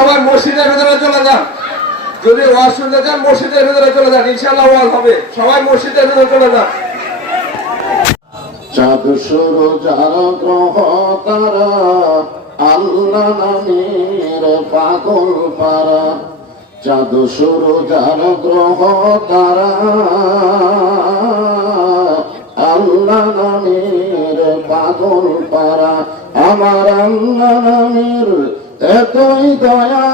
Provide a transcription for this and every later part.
সবাই মসজিদের ভেতরে চলে যান, যদি ওয়াজ শুনতে চান মসজিদের ভেতরে চলে যান, ইনশাআল্লাহ ওয়াজ হবে। সবাই মসজিদের ভেতরে চলে যান। চাঁদ শুরু যারা গ্রহ তারা আল্লাহ নামের পাগল পারা, চাঁদ শুরু যারা গ্রহ তারা আল্লাহ নামের পাগল পারা, আমার আল্লাহ নামের এতই দয়া,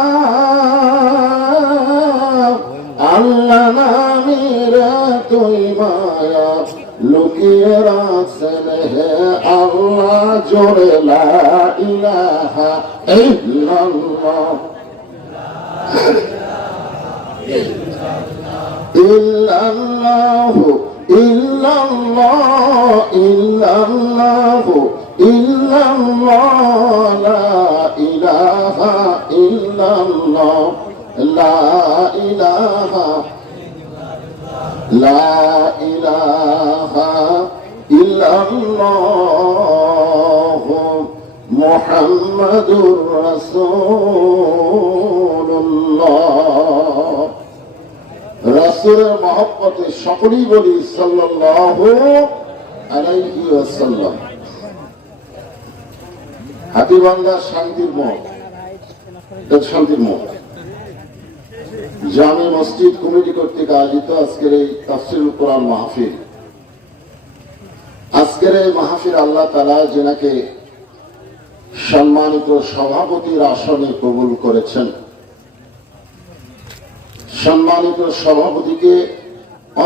আল্লাহ নামের এতই মায়া, লুকিয়ে রাখছেন হে আল্লাহ জোরে লা ইলাহা ইল্লাল্লাহ ইল্লাল্লাহু ইল্লাল্লাহ ইল্লাল্লাহু ইল্লাল্লাহ লা ইলাহা ইল্লাল্লাহ লা ইলাহা লা ইলাহা ইল্লাল্লাহ মুহাম্মাদুর রাসূলুল্লাহ। রাসূলের মহব্বতে সকলেই বলি সাল্লাল্লাহু আলাইহি ওয়াসাল্লাম। হাতীবান্ধা শান্তির মঠ, শান্তির মঠ জামে মসজিদ কমিটি কর্তৃক আয়োজিত আজকের এই তাফসীরুল কোরআন মাহফিল। আজকের এই মাহফিল আল্লাহ তাআলা যিনাকে সম্মানিত সভাপতির আসনে কবুল করেছেন, সম্মানিত সভাপতিকে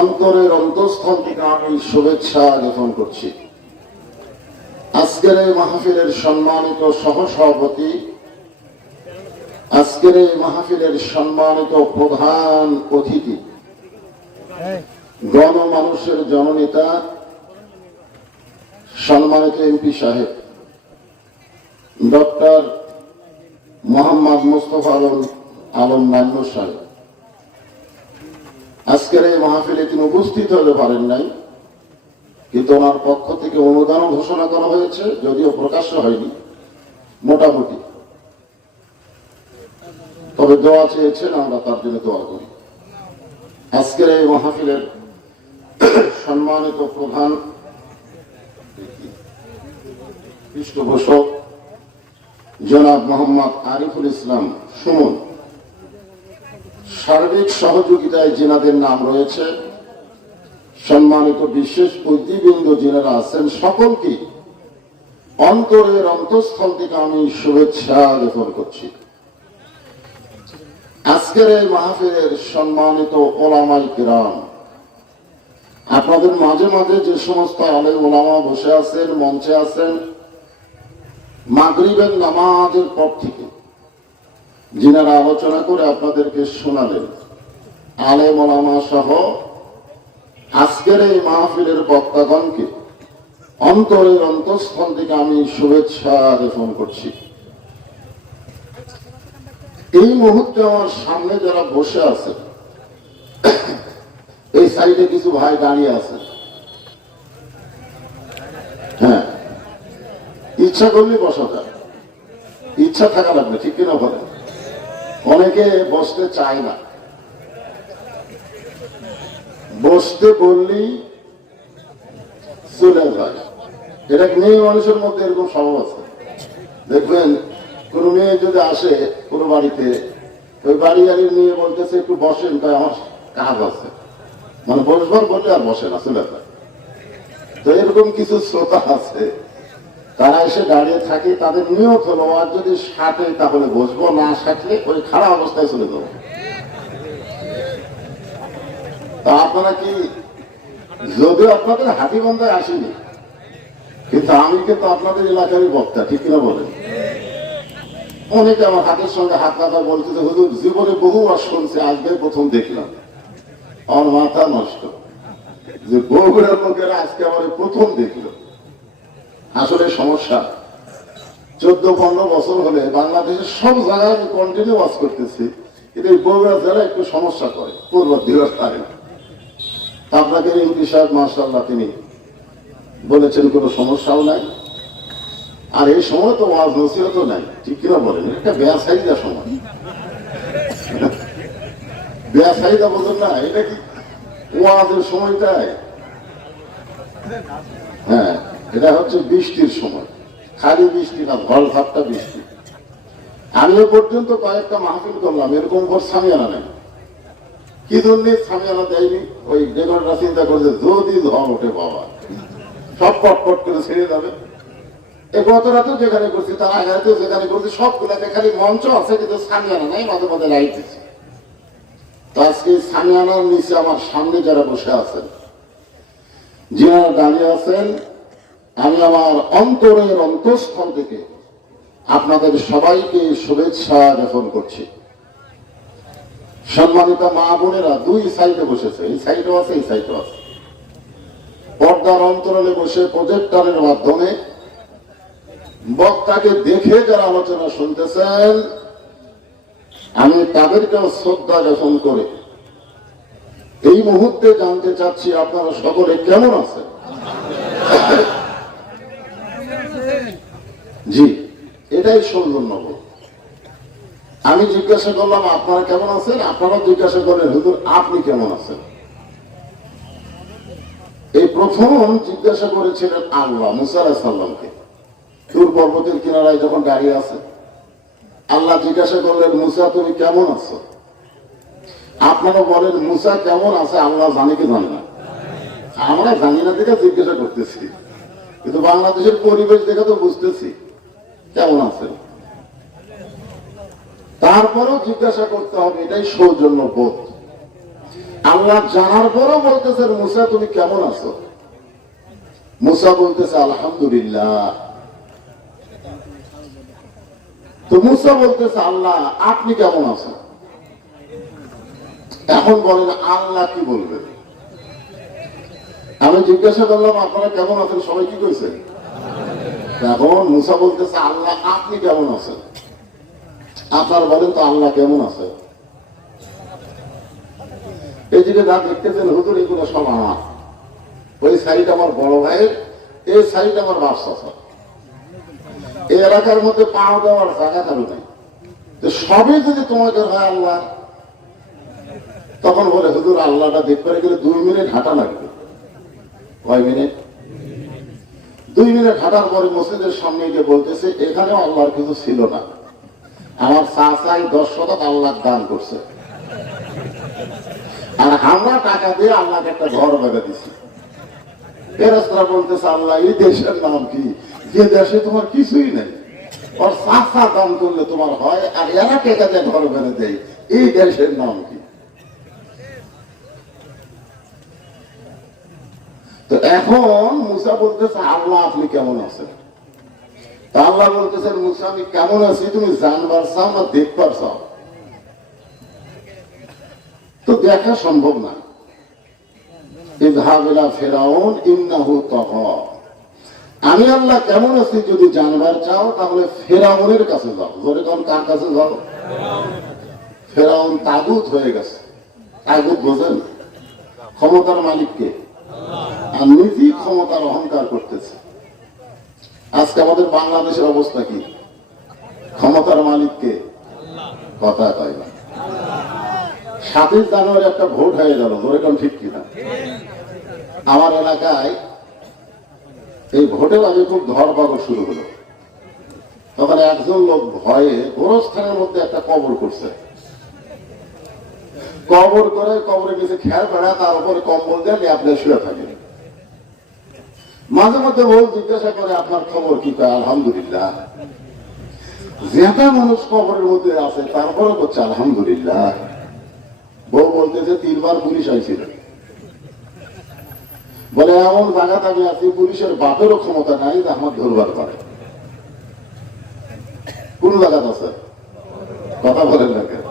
অন্তরের অন্তঃস্থল থেকে আমি শুভেচ্ছা জ্ঞাপন করছি। আজকের এই মাহফিলের সম্মানিত সহসভাপতি, আজকের এই মাহফিলের সম্মানিত প্রধান অতিথি, গণমানুষের জননেতা সম্মানিত এমপি সাহেব ডক্টর মোহাম্মদ মুস্তফা আলম নান্নু সাহেব, আজকের এই মাহফিলে তিনি উপস্থিত হতে পারেন নাই, কিন্তু ওনার পক্ষ থেকে অনুদান ঘোষণা করা হয়েছে, যদিও প্রকাশ্য হয়নি, মোটামুটি। তবে দোয়া চেয়েছেন, আমরা তার জন্য দোয়া করি। আজকের এই মাহফিলের সম্মানিত প্রধান পৃষ্ঠপোষক জনাব মোহাম্মদ আরিফুল ইসলাম সুমন, সার্বিক সহযোগিতায় যিনাদের নাম রয়েছে, সম্মানিত বিশেষ অতিথিবৃন্দ যিনারা আছেন, সকলকে অন্তরের অন্তঃস্থল থেকে আমি শুভেচ্ছা জ্ঞাপন করছি। আজকের এই মাহফিলের সম্মানিত ওলামায়ে কিরাম, আপনাদের মাঝে মাঝে যে সমস্ত আলেম ওলামা বসে আছেন, মঞ্চে আছেন, মাগরিবের নামাজের পর থেকে যিনারা আলোচনা করে আপনাদেরকে শোনালেন, আলেম ওলামা সহ আজকের এই মাহফিলের বক্তাগণকে অন্তরের অন্তঃস্থল থেকে আমি শুভেচ্ছা জ্ঞাপন করছি। এই মুহূর্তে আমার সামনে যারা বসে আছে, এই সাইডে কিছু ভাই দাঁড়িয়ে আছে, হ্যাঁ, ইচ্ছা করলে বসা যায়, ইচ্ছা থাকা লাগবে, ঠিক কিনা বলেন? অনেকে বসতে চায় না, বসতে বললেই চলে যায়। এটা মেয়ে মানুষের মধ্যে এরকম স্বভাব আছে। দেখবেন কোন মেয়ে যদি আসে কোন বাড়িতে, ওই বাড়ি গাড়ির মেয়ে বলতেছে একটু বসেন, তাই আমার কাজ আছে, মানে বসবার বললে আর বসে না, চলে যায়। তো এরকম কিছু শ্রোতা আছে, তারা এসে দাঁড়িয়ে থাকে, তাদের নিয়ত হলো আর যদি সাটে তাহলে বসবো, না সাটলে ওই খারাপ অবস্থায় চলে যাবো। তা আপনারা কি, যদিও আপনাদের হাতিবান্ধায় আসেনি, কিন্তু আমি কিন্তু আপনাদের এলাকারই বক্তা, ঠিক কিনা বলেন? অনেকে আমার হাতের সঙ্গে হাত রাখা বলতেছে, হুজুর জীবনে বহুবার শুনছে, আজকে প্রথম দেখলাম। আমার মাথা নষ্ট যে বগুড়ার লোকেরা আজকে আমার প্রথম দেখলো। আসলে সমস্যা, 14-15 বছর হলে বাংলাদেশের সব জায়গায় আমি কন্টিনিউ ওয়াজ করতেছি, কিন্তু এই বগুড়া জেলা একটু সমস্যা করে, পূর্ব দিবস পারে না। আপনাকে এমপি সাহেব মাশাআল্লাহ তিনি বলেছেন কোনো সমস্যাও নাই, আর এই সময় তো ওয়াজ নসিহতও নাই, ঠিক কিনা বলেন? এটা বেয়াসাইজা সময়, বেসাইদা বোঝেন না, এটা কি ওয়াজের সময়টায়? হ্যাঁ, এটা হচ্ছে বৃষ্টির সময়, খালি বৃষ্টি না, ভর ভাবটা বৃষ্টি। আমিও পর্যন্ত কয়েকটা মাহফিল করলাম, এরকম ভোর সামিয়ানা নেই। কি জন্য সামিয়ানা দেয়নি? ওই ডেকরটা চিন্তা করছে যদি ঝড় ওঠে বাবা সব পটপট করে ছেড়ে যাবে। এই গত রাতেও যেখানে করছি, তার আগে রাতেও যেখানে করছি, সবগুলাতে খালি মঞ্চ আছে কিন্তু সামিয়ানা নাই, মাঝে মাঝে লাইট দিচ্ছে। তো আজকে সামিয়ানার নিচে আমার সামনে যারা বসে আছেন, যারা দাঁড়িয়ে আছেন, আমি আমার অন্তরের অন্তঃস্থল থেকে আপনাদের সবাইকে শুভেচ্ছা জ্ঞাপন করছি। সম্মানিত মা বোনেরা দুই সাইডে বসেছে, এই সাইডও আছে, এই সাইডও আছে। পর্দার অন্তরালে বসে প্রজেক্টরের মাধ্যমে বক্তাকে দেখে যারা আলোচনা শুনতেছেন, আমি তাদেরকেও শ্রদ্ধা জ্ঞাপন করে এই মুহূর্তে জানতে চাচ্ছি আপনারা সকলে কেমন আছেন। জি, এটাই সৌজন্য। আমি জিজ্ঞাসা করলাম আপনারা কেমন আছেন, আপনারা জিজ্ঞাসা করলেন হুজুর আপনি কেমন আছেন। এই প্রথম জিজ্ঞাসা করেছিলেন আল্লাহ মুসা আলাইহিস সালামকে, তুর পর্বতের কিনারায় যখন দাঁড়িয়ে আছে, আল্লাহ জিজ্ঞাসা করলেন মুসা তুমি কেমন আছো। আপনারা বলেন মুসা কেমন আছে আল্লাহ জানে কি জানে না? আমরা জানি না দেখে জিজ্ঞাসা করতেছি, কিন্তু বাংলাদেশের পরিবেশ দেখে তো বুঝতেছি কেমন আছে। তারপরেও জিজ্ঞাসা করতে হবে, এটাই সৌজন্য বোধ। আল্লাহ জানার পরও বলতেছেন মুসা তুমি কেমন আছো। মুসা বলতেছে আলহামদুলিল্লাহ। তো মুসা বলতেছে আল্লাহ আপনি কেমন আছেন। এখন বলেন আল্লাহ কি বলবেন? আমি জিজ্ঞাসা করলাম আপনারা কেমন আছেন, সবাই কি কইছেন? এখন মুসা বলতেছে আল্লাহ আপনি কেমন আছেন। আপনারা বলেন তো আল্লাহ কেমন আছে। এই যে যা দেখতেছেন হুজুর এগুলো সব আমার, ওই সাইড আমার বড় ভাইয়ের, এই সাইড আমার বাদশা। এই এলাকার মধ্যে পা দেওয়ার জায়গা কারো নেই। তো সবই যদি তোমাদের হয় আল্লাহ, তখন বলে হুজুর আল্লাহটা দেখতে গেলে 2 মিনিট হাঁটা লাগবে। কয় মিনিট? 2 মিনিট হাঁটার পরে মসজিদের সামনে গিয়ে বলতেছে এখানেও আল্লাহর কিছু ছিল না, আমার চাচাই 10 শতক আল্লাহ দান করছে, আর আমরা টাকা দিয়ে আল্লাহকে একটা ঘর বেঁধে দিচ্ছি। ফেরেশতারা বলতেছে আল্লাহ এই দেশের নাম কি, যে দেশে তোমার কিছুই নেই, ওর চাচা দান করলে তোমার হয়, আর এরা টাকা দিয়ে ঘর বেঁধে দেয়, এই দেশের নাম কি? তো এখন মুসা বলতেছে আল্লাহ আপনি কেমন আছেন। তা আল্লাহ বলতেছেন মুসা আমি কেমন আছি তুমি জানবার চাও না দেখবার চাও? তো দেখা সম্ভব না। ইযহাব ইলা ফিরাউন ইন্নাহু তাগা। আমি আল্লাহ কেমন আছি যদি জানবার চাও তাহলে ফিরাউনের কাছে যাও। জোরে কোন কার কাছে যাও? ফিরাউন তাগুত হয়ে গেছে। তাগুত বোঝেন? ক্ষমতার মালিককে, আর নিজেই ক্ষমতার অহংকার করতেছে। আজকে আমাদের বাংলাদেশের অবস্থা কি? ক্ষমতার মালিককে কথা কয় না। 7 জানুয়ারি একটা ভোট হয়ে গেল, ধরে কোন ঠিক কিনা? আমার এলাকায় এই ভোটের আগে খুব ধরপাকড় শুরু হলো। তখন একজন লোক ভয়ে গোরস্থানের মধ্যে একটা কবর করছে, কবর করে কবরের নিচে খেয়াল বেড়া, তার উপরে কম্বল দিয়ে আপনি শুয়ে থাকেন। মাঝে মধ্যে বউ জিজ্ঞাসা করে আপনার খবর কি? কয় আলহামদুলিল্লাহ। যেটা মানুষ কবরের মধ্যে আছে তারপরে করছে আলহামদুলিল্লাহ। বউ বলতেছে 3 বার পুলিশ আইছিল, বলে এমন জায়গাতে আমি আছি পুলিশের বাপেরও ক্ষমতা নাই যে আমার ধরবার পারে। কোন জায়গাতে আছে? কথা বলেন না কেন?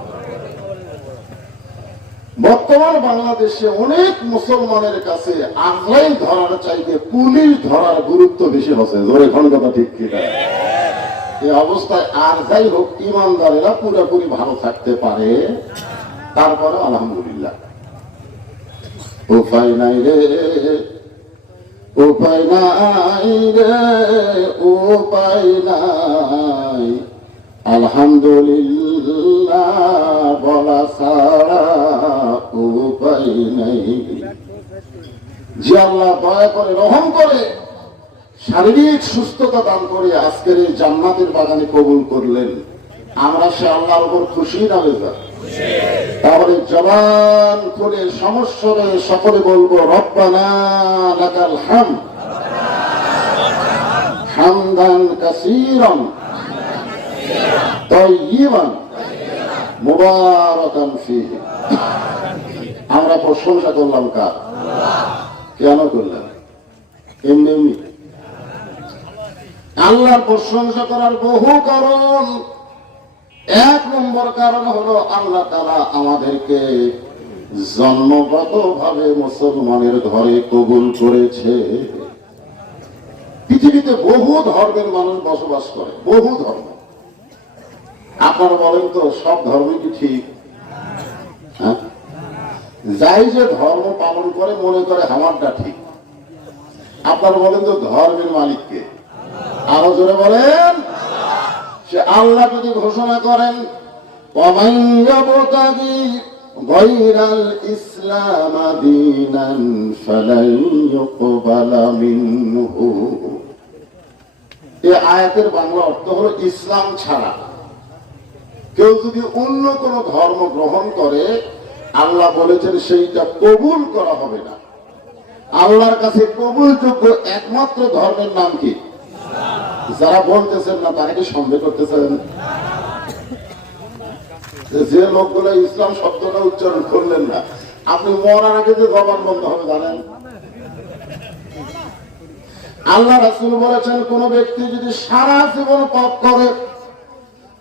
বর্তমান বাংলাদেশে অনেক মুসলমানের কাছে আজরাইল ধরার চাইতে পুলিশ ধরার গুরুত্ব বেশি হচ্ছে। জোরে কোন কথা ঠিক কিনা? এই অবস্থায় আর যাই হোক ইমানদারেরা পুরোপুরি ভালো থাকতে পারে, তারপরে আলহামদুলিল্লাহ। উপায় নাই রে, উপায় নাই রে, উপায় নাই, আলহামদুলিল্লাহ বলা ছাড়া উপায় নেই। যে আল্লাহ দয়া করে রহম করে শারীরিক সুস্থতা দান করে আজকের এই জান্নাতের বাগানে কবুল করলেন, আমরা সে আল্লাহর উপর খুশি না বেজার? তাহলে জবান খুলে সমস্যরে সকলে বলবো রব্বানা লাকাল হামদ হামদান কাসীরান তাইয়িবান মুবারাকান ফীহি। আমরা প্রশংসা করলাম কার? কেন করলাম? এমনি এমনি আল্লাহর প্রশংসা করার বহু কারণ। এক নম্বর কারণ হলো আল্লাহ তাআলা আমাদেরকে জন্মগত ভাবে মুসলমানের ঘরে কবুল করেছে। পৃথিবীতে বহু ধর্মের মানুষ বসবাস করে, বহু ধর্ম। আপনারা বলেন তো সব ধর্মই কি ঠিক? হ্যাঁ, যাই যে ধর্ম পালন করে মনে করে আমারটা ঠিক। আপনারা বলেন তো ধর্মের মালিককে? আরো জোরে বলেন। সে আল্লাহ যদি ঘোষণা করেন ওয়ামান ইয়াবতাগি গায়রাল ইসলাম দীনান ফালান ইউকবালা মিনহু, এই আয়াতের বাংলা অর্থ হলো ইসলাম ছাড়া কেউ যদি অন্য কোন ধর্ম গ্রহণ করে আল্লাহ বলেছেন সেইটা কবুল করা হবে না। আল্লাহর কাছে কবুলযোগ্য একমাত্র ধর্মের নাম কি? যারা বলতেছেন না তারা কি সন্দেহ করতেছেন? যে লোকগুলো ইসলাম শব্দটা উচ্চারণ করলেন না, আপনি মরার আগে যে জবান বন্ধ হবে জানেন? আল্লাহ রাসূল বলেছেন কোন ব্যক্তি যদি সারা জীবন পাপ করে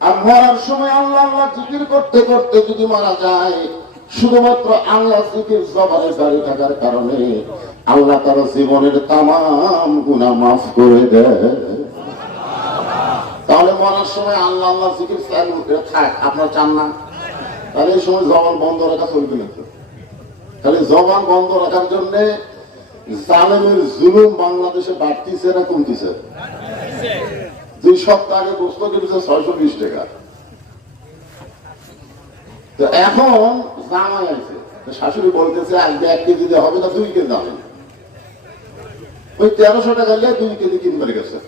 আর মরার সময় আল্লাহ আল্লাহ জিকির করতে করতে যদি মারা যায়, শুধুমাত্র আল্লাহ জিকির জবানে জারি থাকার কারণে আল্লাহ তার জীবনের তামাম গুনাহ মাফ করে দেয়। তাহলে মরার সময় আল্লাহ আল্লাহ জিকির চালু থাক, আপনার চান না? তাহলে এই সময় জবান বন্ধ রাখা চলবে না। তাহলে জবান বন্ধ রাখার জন্য জালেমের জুলুম বাংলাদেশে বাড়তিছে না কমতিছে? 2 সপ্তাহ আগে গোস্ত কিনেছে 620 টাকা, তো এখন জামাই আছে, শাশুড়ি বলতেছে আজকে 1 কেজি দিয়ে হবে না 2 কেজি দামে, ওই 1300 টাকা নিয়ে 2 কেজি কিনবার গেছে।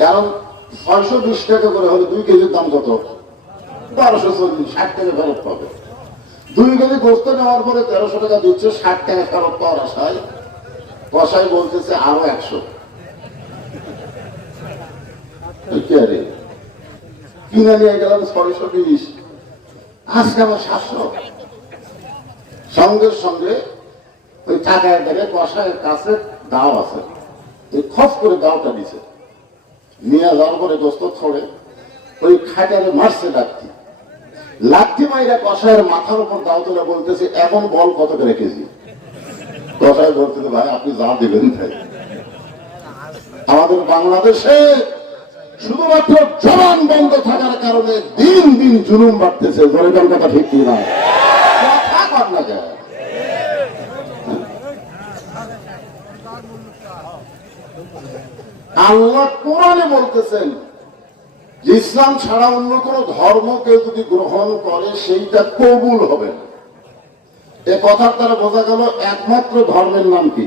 কারণ 620 টাকা করে হলে 2 কেজির দাম কত? 1240, 60 টাকা ফেরত পাবে। 2 কেজি গোস্ত নেওয়ার পরে 1300 টাকা দিচ্ছে, 60 টাকা ফেরত পাওয়ার আশায় কসাই বলতেছে আরো 100। কিনে নিয়ে গেলাম 620, আজকে আমার 700। সঙ্গে সঙ্গে ওই টাকায় দেখে কসাইয়ের কাছে দাও আছে, খপ করে দাওটা দিছে, নিয়ে যাওয়ার পরে গোস্ত ছড়ে ওই খাটারে মারছে লাঠি, লাঠি মাইরা কসাইয়ের মাথার উপর দাও তুলে বলতেছে এখন বল কত করে কেজি? কসাই বলতেছে ভাই আপনি যা দেবেন তাই। আমাদের বাংলাদেশে শুধুমাত্র জবান বন্ধ থাকার কারণে দিন দিন জুলুম বাড়তেছে। জোরে কথা ঠিক কি না? কথা কর না যায়। আল্লাহ কোরআনে বলতেছেন যে ইসলাম ছাড়া অন্য কোন ধর্ম কেউ যদি গ্রহণ করে সেইটা কবুল হবে না। এ কথার দ্বারা বোঝা গেল একমাত্র ধর্মের নাম কি?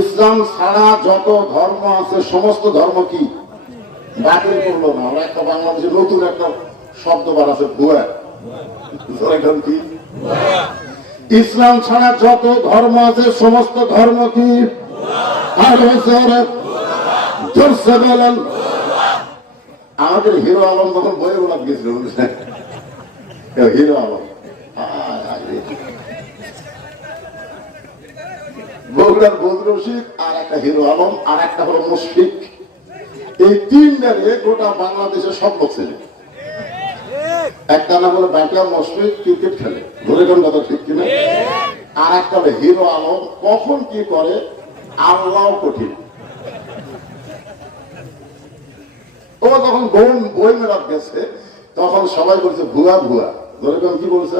ইসলাম ছাড়া যত ধর্ম আছে সমস্ত ধর্ম কি বাতিল করলো না। আমরা একটা বাংলাদেশে নতুন একটা শব্দ বার আছে ভুয়া। কি ইসলাম ছাড়া যত ধর্ম আছে সমস্ত ধর্ম কি? আমাদের হিরো আলম তখন বইয়ে গোলাপ গেছিল, হিরো আলম বগুড়ার বদর রশিদ আর একটা হিরো আলম আর একটা হলো মুশফিক, এই 3টা নিয়ে গোটা বাংলাদেশের সব লোক ছেলে। একটা নাম হলো ব্যাটা মুশফিক, ক্রিকেট খেলে, ধরে কোন কথা ঠিক কিনা? আর একটা হলো হিরো আলম, কখন কি করে আল্লাহ কঠিন। ও যখন বই মেলাপ গেছে তখন সবাই বলছে ভুয়া ভুয়া, ধরে কোন কি বলছে?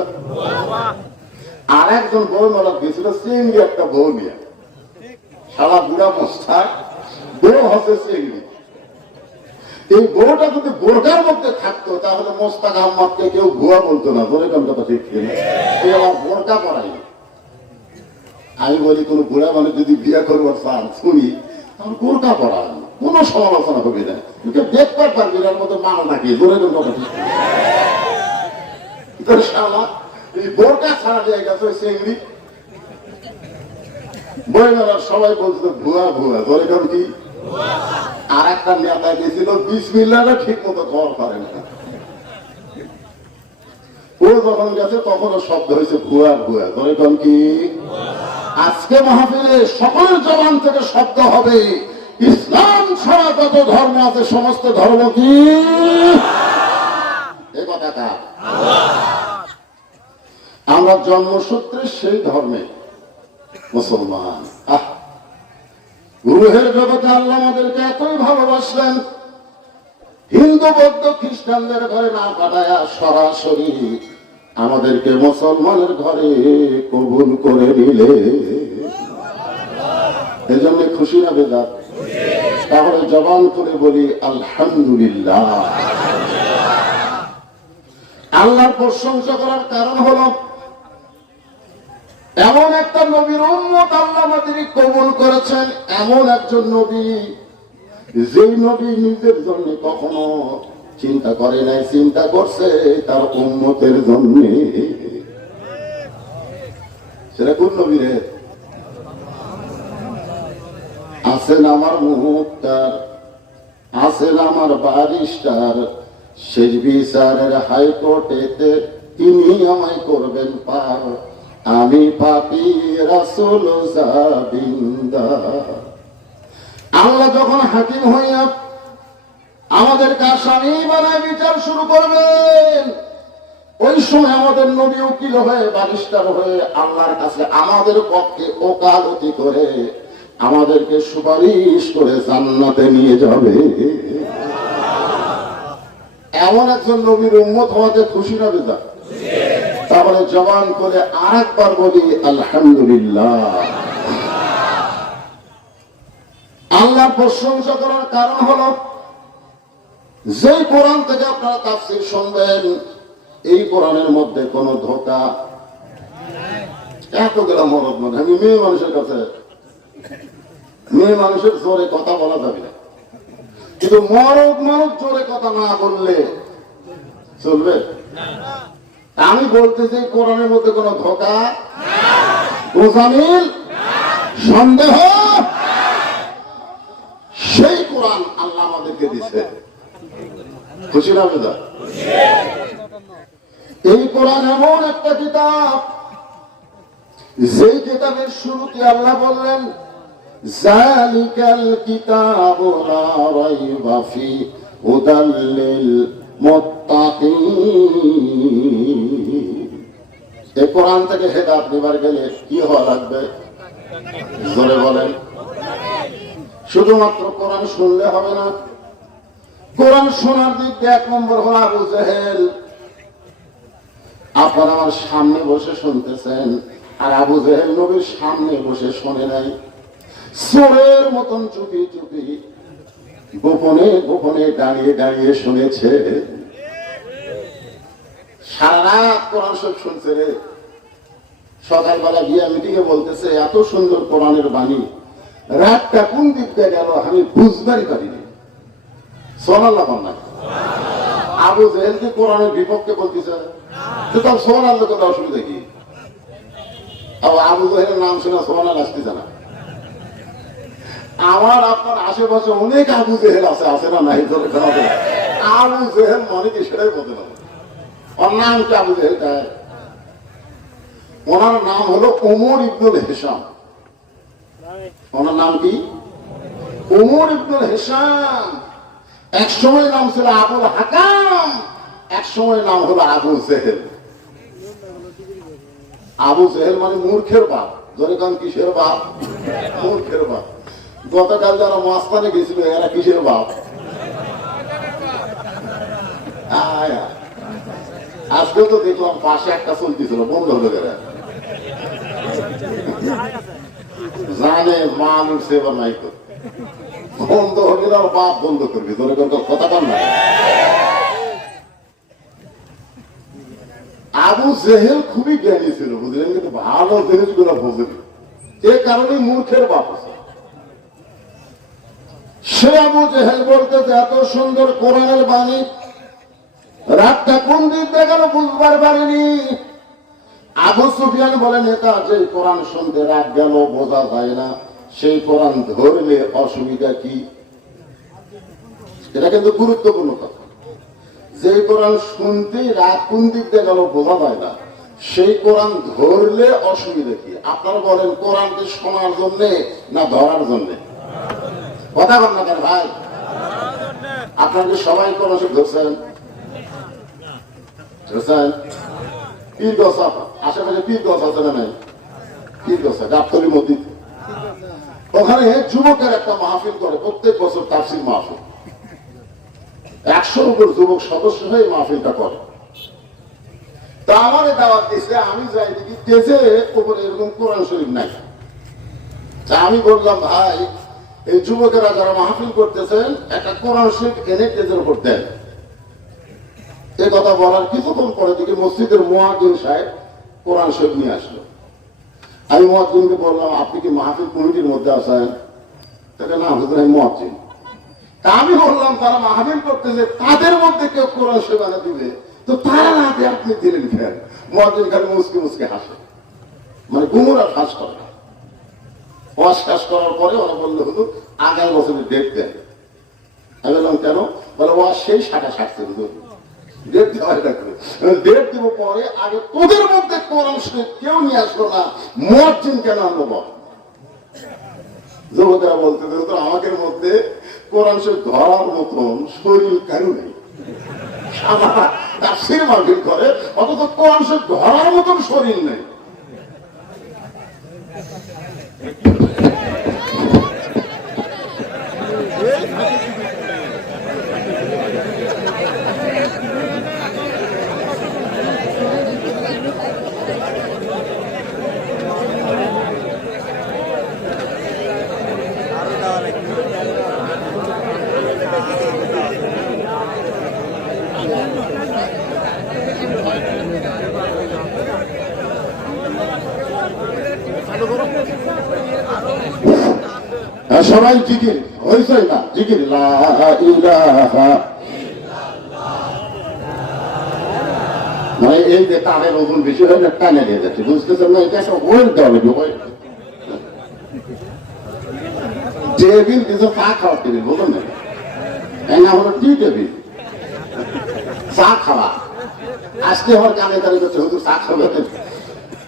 আর একজন বই মেলাপ গেছিল চিংড়ি একটা বউ নিয়ে, সারা বুড়া মোস্তাক বউ হচ্ছে চিংড়ি। এই বউটা যদি বোরকার মধ্যে থাকতো তাহলে মোস্তাক আহমদকে কেউ ভুয়া বলতো না, ধরে কোন কথা ঠিক কিনা? এই আমার বোরকা পড়াই। আমি বলি কোন বুড়া মানুষ যদি বিয়ে করবার চান শুনি, তখন বোরকা পড়ান, কোন সমালোচনা হবে না। কিন্তু দেখবার পারবি এর মতো মাল নাকি, ধরে কোন কথা ঠিক কিনা? এই বোরকা ছাড়া দিয়ে গেছে চিংড়ি বইমেলার সবাই বলছিল ভুয়া ভুয়া, ধরে কোন কি? আর একটা নেতা গেছিল বিসমিল্লাহটা ঠিক মতো খাওয়ার পারে না, ও যখন গেছে তখনও শব্দ হয়েছে ভুয়া ভুয়া, ধরে কোন কি? আজকে মাহফিলে সকলের জবান থেকে শব্দ হবে ইসলাম ছাড়া যত ধর্ম আছে সমস্ত ধর্ম কি? এ কথাটা আমরা জন্মসূত্রে সেই ধর্মে মুসলমান। রুহের জগতে আল্লাহ আমাদেরকে এতই ভালোবাসলেন, হিন্দু বৌদ্ধ খ্রিস্টানদের ঘরে না পাঠায়া সরাসরি আমাদেরকে মুসলমানের ঘরে কবুল করে নিলে, এজন্য খুশি না বেজার? তাহলে জবান করে বলি আলহামদুলিল্লাহ। আল্লাহর প্রশংসা করার কারণ হলো এমন একটা নবীর উম্মত আল্লাহ আমাদের কবুল করেছেন, এমন একজন নবী যেই নবী নিজের জন্য কখনো চিন্তা করে নাই, চিন্তা করছে তার উম্মতের জন্য। সেটা কোন নবী রে? আছেন আমার মুক্তার, আছেন আমার বারিস্টার, শেষ বিচারের হাইকোর্টেতে তিনি আমায় করবেন পার, আমি পাপী রাসূল জাবিন্দার। আল্লাহ যখন হাকিম হইয়া আমাদেরকে আসামি বানায় বিচার শুরু করবেন, ওই সময় আমাদের নবী উকিল হয়ে বারিস্টার হয়ে আল্লাহর কাছে আমাদের পক্ষে ওকালতি করে আমাদেরকে সুপারিশ করে জান্নাতে নিয়ে যাবে। এমন একজন নবীর উম্মত হওয়াতে খুশি না বেজার? তাহলে জবান করে আরেকবার বলি আলহামদুলিল্লাহ। আল্লাহ প্রশংসা করার কারণ হলো যেই কোরআন থেকে আপনারা তাফসীর শুনবেন, এই কোরআনের মধ্যে কোনো ধোঁকা, এতগুলা মরদ মানে আমি মেয়ে মানুষের কাছে, মেয়ে মানুষের জোরে কথা বলা যাবে না, কিন্তু মরদ মানুষ জোরে কথা না বললে চলবে? আমি বলতেছি কোরআনের মধ্যে কোনো ধোঁকা, গোজামিল, সন্দেহ, সেই কোরআন আল্লাহ আমাদেরকে দিচ্ছে। খুশি না বেদা? এই কোরআন এমন একটা কিতাব, যেই কিতাবের শুরুতে আল্লাহ বললেন জালিকাল কিতাবু লা রাইবা ফি হুদাল লিল মুত্তাকিন। এই কোরআন থেকে হেদায়েত নিবার গেলে কি হওয়া লাগবে? জোরে বলেন। শুধুমাত্র কোরআন শুনলে হবে না, কোরআন শোনার দিক দিয়ে এক নম্বর হলো আবু জেহেল। আপনারা আমার সামনে বসে শুনতেছেন, আর আবু জেহেল নবীর সামনে বসে শোনে নাই, চোরের মতন চুপি চুপি গোপনে গোপনে দাঁড়িয়ে দাঁড়িয়ে শুনেছে। সারা রাত কোরআন সব শুনছে রে, সকালবেলা গিয়ে মিটিংয়ে বলতেছে এত সুন্দর কোরআনের বাণী, রাতটা কোন দিক দিয়ে গেল আমি বুঝবারই পারিনি। সোনাল্লাহ নাই, আবু জেহেল কি কোরআনের বিপক্ষে বলতেছে? তার সোনাল্লাহ কথা অসুবিধা কি? আবু জেহেলের নাম শুনে সোনাল আসতেছে না? আমার আপনার আশেপাশে অনেক আবু জেহেল আছে, আছে না নাই? আবু জেহেল মানে কি সেটাই বলতে না, ওর নাম কি আবু জেহেল? ওনার নাম হলো ওমর ইবনুল হিশাম। ওনার নাম কি? ওমর ইবনুল হিশাম। এক সময় নাম ছিল আবুল হাকাম, এক সময় নাম হলো আবু জেহেল। আবু জেহেল মানে মূর্খের বাপ। জনগণ কিসের বাপ? মূর্খের বাপ। গতকাল যারা মাস্তানে গেছিল এরা কিসের বাপ? আজকে তো দেখলাম পাশে একটা চলতেছিল বন্ধ হয়ে গেলে, জানে মানুষ সেবা নাই তো বন্ধ হবে না, বাপ বন্ধ করবে, তোর কথা বল না। আবু জেহেল খুবই জ্ঞানী ছিল, বুঝলেন, কিন্তু ভালো জিনিসগুলো বোঝেন, এ কারণে মূর্খের বাপ আছে। সে আবু জেহেল বলতে যে এত সুন্দর কোরআনের বাণী, রাতটা কোন দিক দিয়ে গেল বুঝবার পারিনি। আবু সুফিয়ান বলে, নেতা যে কোরআন শুনতে রাত গেল বোঝা যায় না, সেই কোরআন ধরলে অসুবিধা কি? এটা কিন্তু গুরুত্বপূর্ণ কথা। যে কোরআন শুনতে রাত কোন দিক দিয়ে গেল বোঝা যায় না, সেই কোরআন ধরলে অসুবিধা কি? আপনারা বলেন, কোরআনকে শোনার জন্য না ধরার জন্য? কথা বল না কেন ভাই? আপনারা কি সবাই কোরআন ধরছেন? ধরছেন? পীর গাছ আশেপাশে পীর গাছ আছে না নাই? পীর গাছ গাবতলির মধ্যে, ওখানে যুবকের একটা মাহফিল করে প্রত্যেক বছর, তাফসীর মাহফিল। 100-র উপর যুবক সদস্য হয়ে মাহফিলটা করে। তা আমারে দাওয়াত দিয়েছে, আমি যাই দেখি তেজে উপরে এরকম কোরআন শরীফ নাই। তা আমি বললাম, ভাই এই যুবকেরা যারা মাহফিল করতেছেন একটা কোরআন শরীফ এনে তেজের উপর দেন। এ কথা বলার কিছুক্ষণ পরে দেখি মসজিদের মুয়াজ্জিন সাহেব কোরআন শরীফ নিয়ে আসলো। আমি মুয়াজ্জিনকে বললাম, আপনি কি মাহফিল কমিটির মধ্যে আছেন? তাকে না, হুজুর আমি মুয়াজ্জিন। তা আমি বললাম, তারা মাহফিল করতেছে, তাদের মধ্যে কেউ কোরআন শরীফ আনা দিবে, তো তারা না দিয়ে আপনি দিলেন কেন? মুয়াজ্জিন খালি মুসকে মুসকে হাসে, মানে গুমরা ফাঁস করে। ওয়াজ করার পরে ওরা বললো, হুজুর আগামী বছরের ডেট দেন। আমি বললাম, কেন? বলে ওয়াজ সেই শাখা সারছে, হুজুর ডেট দেওয়া লাগবে। ডেট দিব পরে, আগে তোদের মধ্যে কোরআন শরীফ কেউ নিয়ে আসলো না, মুয়াজ্জিন কেন আনলো বল? যুবকেরা বলতে আমাদের মধ্যে কোরআন শরীফ ধরার মতন শরীর কেন নেই? তাফসীর মাহফিল করে, অথচ কোরআন শরীফ ধরার মতন শরীর নেই। সবাই জিকির হয়েছে না? জিকির লা ইলাহা, মানে এই যে তাদের ওজন বেশি হয় না, টানে নিয়ে যাচ্ছে, বুঝতেছেন না? এটা একটা ওয়েল দেওয়া লাগবে। টেবিল কিছু চা খাওয়ার টেবিল, বুঝলেন না? না হলো টি টেবিল, চা খাওয়া। আজকে আমার কানে তারিখ হচ্ছে, হুজুর চা খাবে।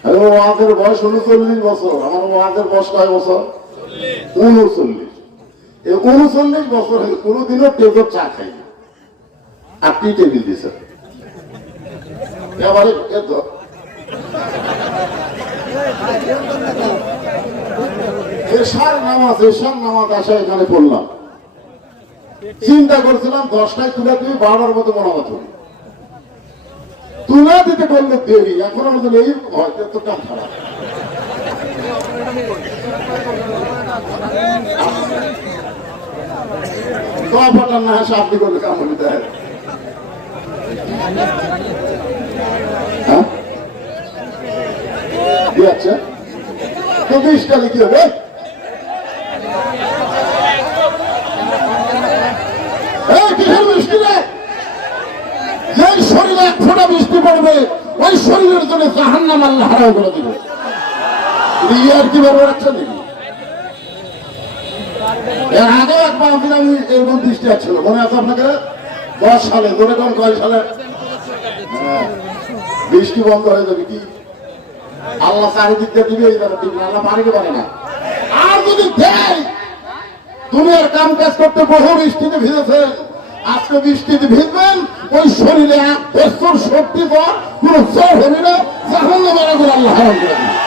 ওয়াজের বয়স 39 বছর, আমার ওয়াজের বয়স কয় বছর? 39। এই 39 বছর হলে কোনোদিনও টেবিল চা খাই, আর টি টেবিল দিছে। এবারে এশার নামাজ আসা এখানে পড়লাম, চিন্তা করছিলাম 10টায় তুলে তুমি 12টার মতো মনে হতো, তুলে দিতে বললে দেরি, এখন আমাদের এই হয়তো তো কাম খারাপ। দফাটার না হাসে আপনি করলে কাম হলে দেয়। কি আছে তো 20টা লিখি হবে। যে শরীরে 1 ফোঁটা বৃষ্টি পড়বে, ওই শরীরের জন্য জাহান্নাম আল্লাহ হারাম করে দিবে। আর কি বলবো রাখছে নাকি? এর আগে একবার আমি এরকম বৃষ্টি আসছিল, মনে আছে আপনাকে? 10 সালে, ধরে কোন কয় সালে বৃষ্টি বন্ধ হয়ে যাবে কি? আল্লাহ চারিদিকটা দিবে, এইবার দিবে, আল্লাহ পারিতে পারে না। আর যদি দেয়, দুনিয়ার কাম কাজ করতে বহু বৃষ্টিতে ভিজেছেন, আজকে বৃষ্টিতে ভিজবেন, ওই শরীরে 1 বছর শক্তি পর কোন জ্বর হবে না, জাহান্নামের আগুন আল্লাহ হারাম করে দিবে।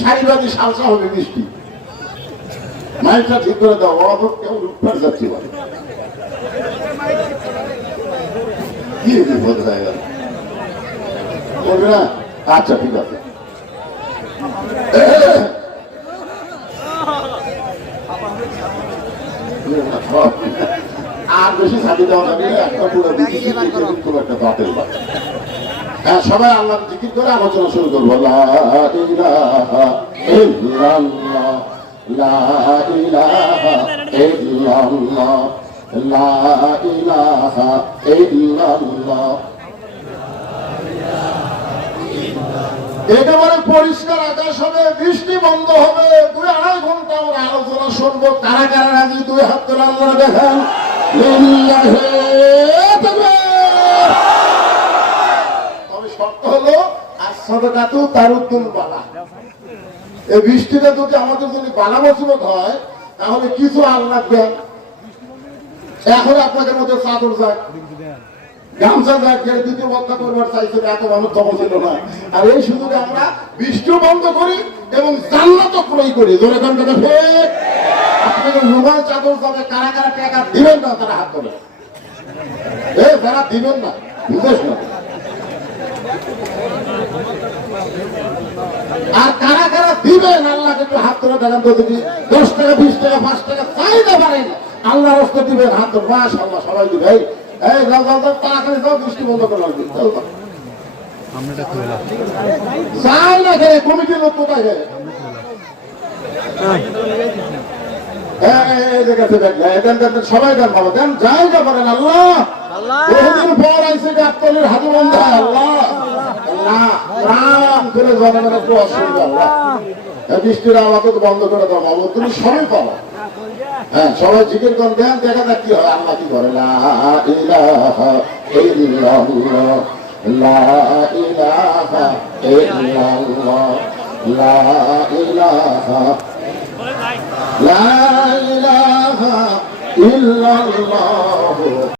সারিবাদী সালসা হবে বৃষ্টি। মাইকটা ঠিক করে দাও, অত কেউ লুটপাট যাচ্ছি বলে কি বিপদ হয়ে গেল, বলবে না? আচ্ছা ঠিক আছে। আর বেশি ছাড়ি দেওয়া যাবে না, একটা পুরো দিচ্ছি খুব একটা দাঁতের বা। হ্যাঁ, সবাই আল্লাহ জিকির করে আলোচনা শুরু করবো। লা ইলাহা ইল্লাল্লাহ, লা ইলাহা ইল্লাল্লাহ, লা ইলাহা ইল্লাল্লাহ। একেবারে পরিষ্কার আকাশ হবে, বৃষ্টি বন্ধ হবে, 2-2.5 ঘন্টা আমরা আলোচনা শুনবো। কারা কারা রাজি? 2 হাত তুলে আল্লাহ দেখেন। লিল্লাহি তাকবীর। তবে শর্ত হলো as-সাদাকাতু তারুদ্দুল বালা। এই বৃষ্টিটা যদি আমাদের যদি বালা মুসিবত হয় তাহলে কিছু আর লাগবে। এখন আপনাদের মধ্যে চাদর যাক, গামছা যাক, যে দ্বিতীয় বক্তা করবার চাইছে, এত মানুষ তখন ছিল না। আর এই সুযোগে আমরা বৃষ্টি বন্ধ করি এবং জান্নাত ক্রয় করি। জোরে কান কথা ঠিক। আপনাদের মোবাইল চাদর যাবে, কারা কারা টাকা দিবেন না তারা হাত তোলে। যারা দিবেন না বুঝেছ না। আর কারা কারা দিবেন আল্লাহকে একটু হাত তোলে দেখান তো দেখি। 10 টাকা 20 টাকা 5 টাকা চাইতে পারেন, আল্লাহ রাস্তা দিবেন, হাত তোল। মাশাআল্লাহ, সবাই দিবে। এই যাও যাও যাও, তাড়াতাড়ি যাও, বৃষ্টি বন্ধ করে রাখবি। চাই না খেয়ে কমিটির লোক কোথায় গেলে সবাই দেন বাবা, দেন যাই যা পারেন। আল্লাহ বহুদিন পর আইসে গাবতলির হাতে বন্ধা। আল্লাহ আল্লাহ প্রাণ করে জনগণের একটু অসুবিধা। আল্লাহ বৃষ্টির আওয়াজ বন্ধ করে দাও বাবু, তুমি সবাই পাবো। হ্যাঁ, সবাই জিকির করেন, দেন দেখা যাক কি হয়। আল্লাহ কি করে? লা ইলাহা ইল্লাল্লাহ, লা ইলাহা ইল্লাল্লাহ, লা ইলাহা, লা ইলাহা ইল্লাল্লাহ।